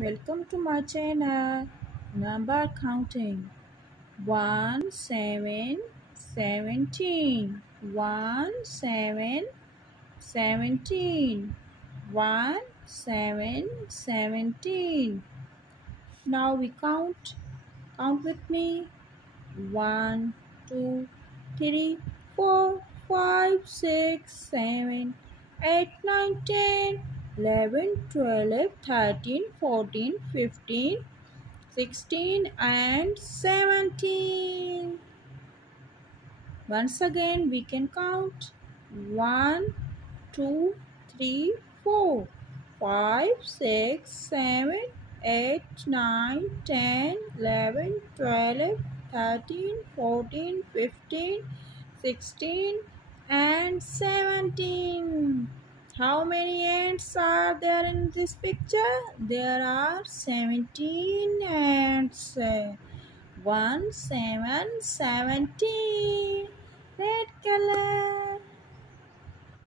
Welcome to my channel. Number counting. 1 7 17. 1 7 17. 1 7 17. Now we count. Count with me. 1 2 3 4 5 6 7 8 9 10 11 12 13 14 15 16 and 17. Once again we can count 1 2 3 4 5 6 7 8 9 10 11 12 13 14 15 16 and 17. How many ants are there in this picture? There are 17 ants. 1 7 17. Red color.